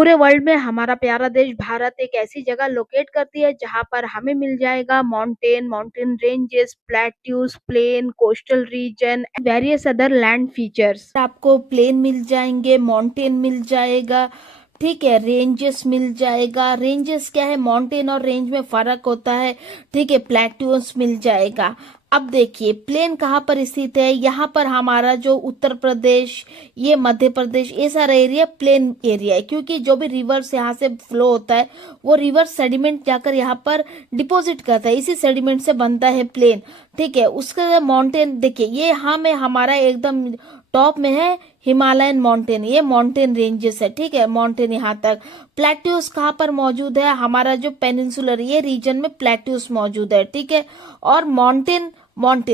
पूरे वर्ल्ड में हमारा प्यारा देश भारत एक ऐसी जगह लोकेट करती है जहां पर हमें मिल जाएगा mountain ranges, plateaus, plain, coastal region, various other land features. आपको प्लेन मिल जाएंगे, माउंटेन मिल जाएगा, ठीक है, रेंजेस मिल जाएगा। रेंजेस क्या है, माउंटेन और रेंज में फर्क होता है, ठीक है। प्लेट्यूज मिल जाएगा। अब देखिए प्लेन कहाँ पर स्थित है, यहाँ पर हमारा जो उत्तर प्रदेश, ये मध्य प्रदेश, ये सारा एरिया प्लेन एरिया है, क्योंकि जो भी रिवर्स यहाँ से फ्लो होता है वो रिवर सेडिमेंट जाकर यहाँ पर डिपॉजिट करता है, इसी सेडिमेंट से बनता है प्लेन, ठीक है। उसके माउंटेन देखिए, ये यहाँ में हमारा एकदम टॉप में है हिमालयन माउंटेन, ये माउंटेन रेंजेस है, ठीक है, माउंटेन यहाँ तक। प्लेट्यूज कहाँ पर मौजूद है, हमारा जो पेनिनसुलर ये रीजन में प्लेट्यूज मौजूद है, ठीक है। और माउंटेन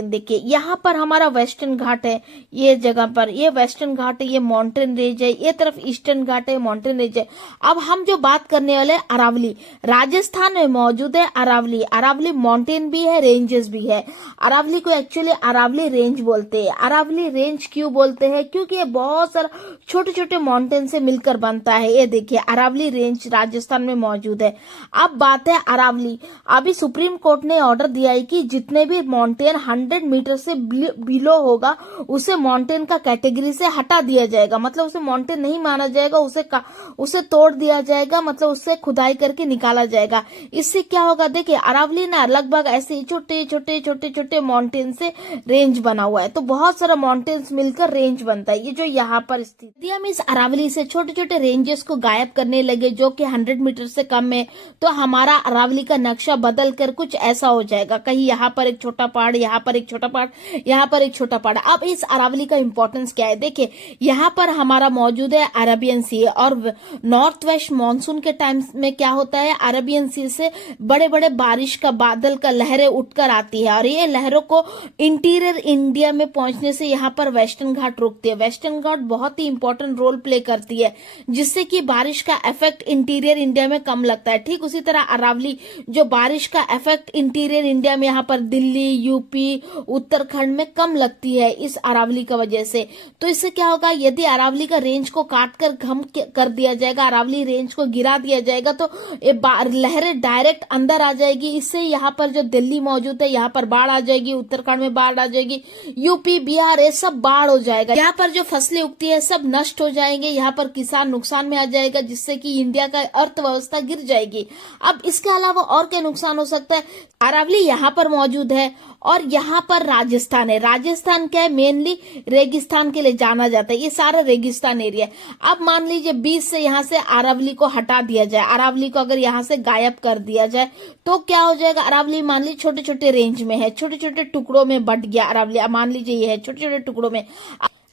देखिए यहाँ पर हमारा वेस्टर्न घाट है, ये जगह पर ये वेस्टर्न घाट है, ये माउंटेन रेंज है, ये तरफ ईस्टर्न घाट है, माउंटेन रेंज है। अब हम जो बात करने वाले अरावली, राजस्थान में मौजूद है अरावली। अरावली माउंटेन भी है, रेंजेस भी है। अरावली को एक्चुअली अरावली रेंज बोलते हैं। अरावली रेंज क्यों बोलते हैं, क्योंकि ये बहुत सारा छोटे छोटे माउंटेन से मिलकर बनता है। ये देखिए अरावली रेंज राजस्थान में मौजूद है। अब बात है अरावली, अभी सुप्रीम कोर्ट ने ऑर्डर दिया है कि जितने भी माउंटेन 100 मीटर से बिलो होगा उसे माउंटेन का कैटेगरी से हटा दिया जाएगा, मतलब उसे माउंटेन नहीं माना जाएगा, उसे तोड़ दिया जाएगा, मतलब उससे खुदाई करके निकाला जाएगा। इससे क्या होगा, देखिए अरावली ना लगभग ऐसे छोटे छोटे छोटे छोटे माउंटेन से रेंज बना हुआ है, तो बहुत सारा माउंटेन्स मिलकर रेंज बनता है, ये जो यहाँ पर स्थित। यदि हम इस अरावली से छोटे छोटे रेंजेस को गायब करने लगे जो कि 100 मीटर से कम है, तो हमारा अरावली का नक्शा बदल कर कुछ ऐसा हो जाएगा, कहीं यहाँ पर एक छोटा पहाड़, यहाँ पर एक छोटा पहाड़, यहाँ पर एक छोटा पहाड़। अब इस अरावली का इंपॉर्टेंस क्या है, देखिए यहाँ पर हमारा मौजूद है अरेबियन सी, और नॉर्थ वेस्ट मानसून के टाइम में क्या होता है, अरेबियन सी से बड़े बड़े बारिश का बादल का लहरें उठकर आती है, और ये लहरों को इंटीरियर इंडिया में पहुंचने से यहाँ पर वेस्टर्न घाट रुकती है। वेस्टर्न घाट बहुत ही इंपॉर्टेंट रोल प्ले करती है, जिससे कि बारिश का इफेक्ट इंटीरियर इंडिया में कम लगता है। ठीक उसी तरह अरावली जो बारिश का इफेक्ट इंटीरियर इंडिया में यहाँ पर दिल्ली, यूपी, उत्तराखंड में कम लगती है इस अरावली का वजह से। तो इससे क्या होगा, यदि अरावली का रेंज को काट कर घम कर दिया जाएगा, अरावली रेंज को गिरा दिया जाएगा, तो लहरें डायरेक्ट अंदर आ जाएगी। इससे यहाँ पर जो दिल्ली मौजूद है यहाँ पर बाढ़ आ जाएगी, उत्तराखंड में बाढ़ आ जाएगी, यूपी, बिहार, ये सब बाढ़ हो जाएगा। यहाँ पर जो फसलें उगती है सब नष्ट हो जाएंगे, यहाँ पर किसान नुकसान में आ जाएगा, जिससे कि इंडिया का अर्थव्यवस्था गिर जाएगी। अब इसके अलावा और क्या नुकसान हो सकता है, अरावली यहाँ पर मौजूद है और यहाँ पर राजस्थान है। राजस्थान क्या है, मेनली रेगिस्तान के लिए जाना जाता है, ये सारा रेगिस्तान एरिया। अब मान लीजिए 20 से यहाँ से अरावली को हटा दिया जाए, अरावली को अगर यहाँ से गायब कर दिया जाए तो क्या हो जाएगा, अरावली मान लीजिए छोटे छोटे रेंज में है, छोटे छोटे टुकड़ों में बट गया अरावली, मान लीजिए ये है छोटे छोटे टुकड़ों में।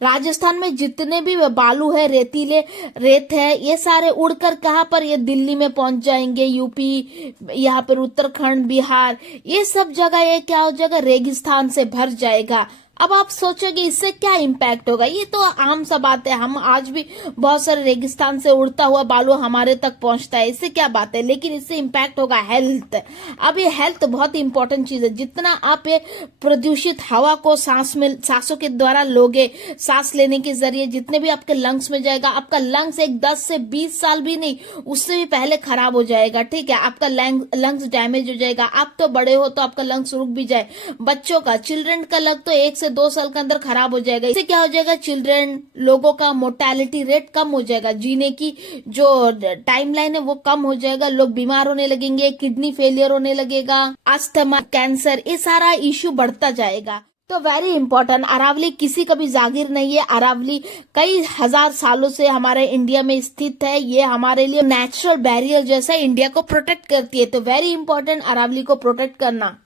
राजस्थान में जितने भी बालू है, रेतीले रेत है, ये सारे उड़कर कहाँ पर, ये दिल्ली में पहुंच जाएंगे, यूपी, यहाँ पर उत्तराखंड, बिहार, ये सब जगह ये क्या हो जाएगा, रेगिस्तान से भर जाएगा। अब आप सोचोगे इससे क्या इम्पैक्ट होगा, ये तो आम सा बात है, हम आज भी बहुत सारे रेगिस्तान से उड़ता हुआ बालू हमारे तक पहुंचता है, इससे क्या बात है, लेकिन इससे इम्पैक्ट होगा हेल्थ। अब ये हेल्थ बहुत इंपॉर्टेंट चीज है, जितना आप ये प्रदूषित हवा को सांसों के द्वारा लोगे, सांस लेने के जरिए जितने भी आपके लंग्स में जाएगा, आपका लंग्स एक 10 से 20 साल भी नहीं, उससे भी पहले खराब हो जाएगा। ठीक है, आपका लंग्स डैमेज हो जाएगा। आप तो बड़े हो तो आपका लंग्स रुक भी जाए, बच्चों का, चिल्ड्रन का लंग तो 1 से 2 साल के अंदर खराब हो जाएगा। इससे क्या हो जाएगा, चिल्ड्रन लोगों का मोर्टेलिटी रेट कम हो जाएगा, जीने की जो टाइमलाइन है वो कम हो जाएगा, लोग बीमार होने लगेंगे, किडनी फेलियर होने लगेगा, अस्थमा, कैंसर, ये सारा इश्यू बढ़ता जाएगा। तो वेरी इंपॉर्टेंट, अरावली किसी का भी जागीर नहीं है, अरावली कई हजार सालों से हमारे इंडिया में स्थित है, ये हमारे लिए नेचुरल बैरियर जैसा इंडिया को प्रोटेक्ट करती है। तो वेरी इंपॉर्टेंट अरावली को प्रोटेक्ट करना।